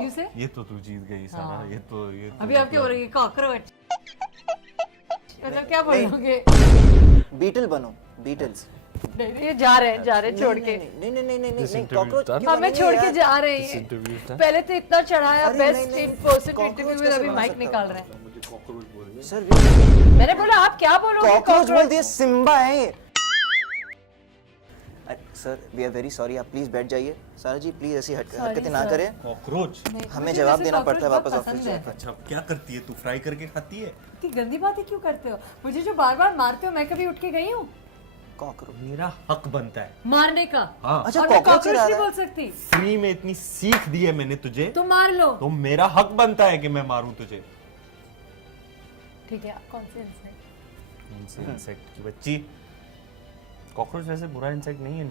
You say? ये तो तू जीत गई सारा. ये तो अभी आप क्या बोलोगे? कॉकरोच. मतलब क्या बोलोगे? बीटल बनो, बीटल्स. नहीं ये जा रहे हैं छोड़ के. नहीं कॉकरोच क्यों हमें छोड़ के जा रहे This हैं. interview था. पहले तो इतना चढ़ाया अरे बेस्ट नहीं, इन नहीं, पर्सन cockroach इंटरव्यू में कैसे अभी बना माइक सकता निकाल रहे हैं. मुझे कॉकरोच बोल रही है. सर मैंने बोला आप क्या बोलोगे? कॉकरोच बोल दिया, सिम्बा है ये. Sir we are very sorry, आप प्लीज बैठ जाइए. सारा जी प्लीज ऐसी हरकतें ना sir. करें. कॉकरोच. हमें जवाब देना पड़ता है वापस ऑफिस जाकर. अच्छा क्या करती है तू? फ्राई करके खाती है? इतनी गंदी बातें क्यों करते हो? मुझे जो बार बार मारते हो, मैं कभी उठ के गई हूँ कॉकरोच. मेरा हक बनता है. मारने का? हाँ. अच्छा और मैं कॉकरोच कॉकरोच ही नहीं रहा बोल है. सकती. फ्री में इतनी सीख दी है मैंने तुझे, तो मार लो. तो मेरा हक बनता है कि मैं मारूं तुझे. ठीक है, आप कौन से इंसान? कौन से इंसेक्ट की बच्ची? कॉकरोच वैसे बुरा इंसेक्ट नहीं है.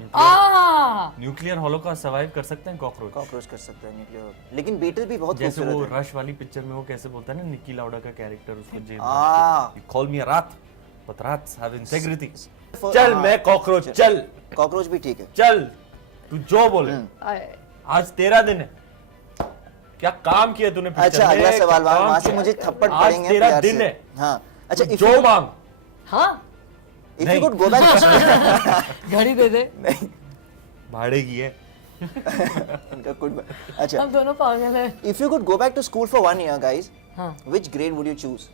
न्यूक्लियर हॉलोकॉस्ट सर्वाइव कर सकते हैं कॉकरोच. कॉकरोच कर सकता है न्यूक्लियर, लेकिन बीटल भी बहुत जैसे वो खूबसूरत है. रश वाली पिक्चर में वो कैसे बोलता है ना, निकी लाउडा का कैरेक्टर उसको जेल Ah. में कॉल मी अ रात, बट रात्स हैव इंटेग्रिटी. चल मैं कॉकरोच. चल कॉकरोच भी ठीक है. चल तू जो बोले. आज तेरा दिन है. क्या काम किया तूने पिक्चर अच्छा में? अगला सवाल क्या काम वहां से किया? मुझे थप्पड़ आज पड़ेंगे तेरा प्यार दिन से. है. हाँ अच्छा तू जो मांग. हाँ, if नहीं. you could go back घड़ी दे दे. नहीं भाड़े की है. इनका कुछ अच्छा हम दोनों पागल हैं. if you could go back to school for 1 year guys, हाँ. which grade would you choose?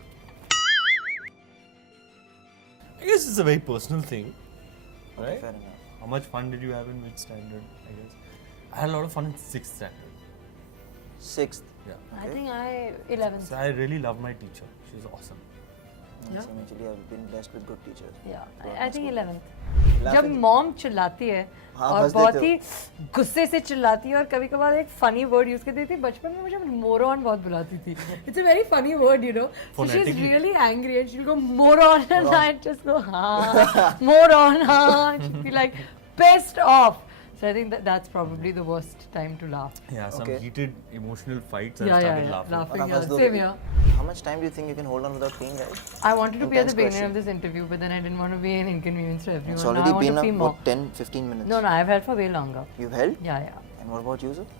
I guess it's a very personal thing, right? Fair enough. How much fun did you have in which standard? I guess I had a lot of fun in 6th standard. 6th. Yeah. I think I 11th. So I really love my teacher. She's awesome. Yeah. So actually I've been blessed with good teachers. Yeah, I think 11th. Laugh जब at- mom चिल्लाती है हाँ, और हंस बहुत देते ही गुस्से से चिल्लाती है और कभी कभार एक फनी वर्ड यूज कर देती है. बचपन में मुझे मोरॉन बहुत बुलाती थी. It's a very funny word you know. So she is Phonetically. Really angry and she will go moron and I just go हाँ मोरॉन हाँ. She will be like pissed off. So I think that's probably the worst time to laugh. Yeah, some Okay. heated emotional fights. I Yeah, started yeah, laughing. laughing. और आप Yeah. हंस दोगे. Same here. How much time do you think you can hold on without peeing, guys? I wanted to be at the Intense beginning question. of this interview, but then I didn't want to be an inconvenience to everyone. It's Now already I want been to pee more. about 10-15 minutes. No, I've held for way longer. You've held? Yeah, yeah. And what about you, sir?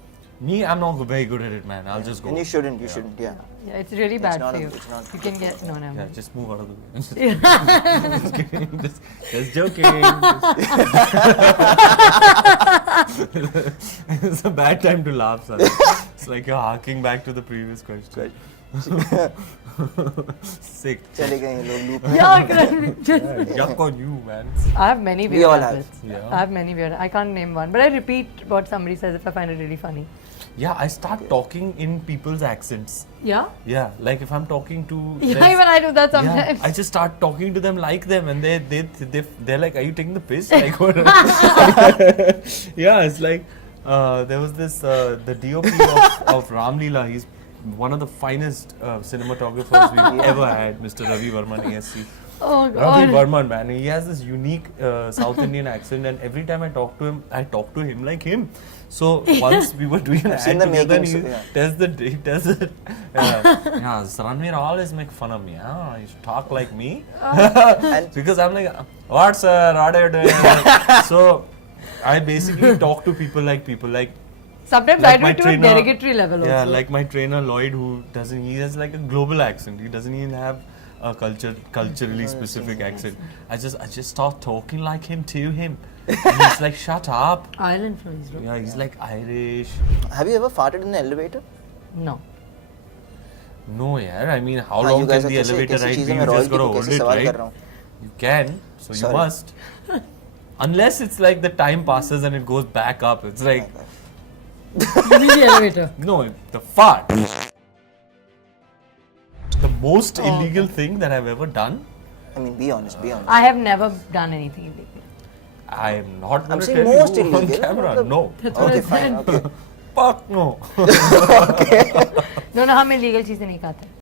Me, I'm not very good at it, man. I'll just go. And you shouldn't, you shouldn't, yeah. Yeah, it's really bad not for a- you. it's not- You can get no, no. Yeah, just move out of the way. Just kidding. Just joking. It's a bad time to laugh, son. It's like you're harking back to the previous question. Sick. चले गए ये लोग loop में. Yeah, Karan, just. Yeah, yuck on you, man. I have many We weird all have. habits. Yeah. I have many weird. I can't name one, but I repeat what somebody says if I find it really funny. Yeah, I start talking in people's accents. Yeah. Yeah, like if I'm talking to. Yeah, let's- even I do that Yeah, sometimes. I just start talking to them like them, and they're like, "Are you taking the piss?" Like, what? Yeah, it's like there was this the DOP of Ram Leela. He's one of the finest cinematographers we've ever had, Mr. Ravi Varman, ASC. Oh Ravi God. Varman, man, he has this unique South Indian accent, and every time I talk to him, I talk to him like him. So once we were doing an I've seen ad the together, and makings, he yeah. tells the yeah, Ranveer always make fun of me. Ah, you should talk like me because I'm like, what sir, what are you doing? So I basically talk to people like. Sometimes Like I do my it to a trainer- derogatory level Yeah, also. like my trainer Lloyd, who he has like a global accent. He doesn't even have a culturally specific accent. I just start talking like him to him. And he's like, shut up. Island influence, bro. Yeah, he's like Irish. Have you ever farted in the elevator? No. No, yeah. I mean, how हाँ, long you guys can are the कैसे elevator कैसी ride चीज़ों be? में You just royalty gotta को hold कैसे it, सवाल कर right? रहा हूँ. You can, so you Sorry. must. Unless it's like the time passes and it goes back up. It's like, You mean the elevator? no, the fart. The most illegal thing that I've ever done. I mean, be honest, be honest. I have never done anything illegal. I am not going to saying tell most you on illegal, camera. मतलब- No. That's what Okay, I fine, said. okay. Fuck no. No, हम illegal चीजें नहीं खाते.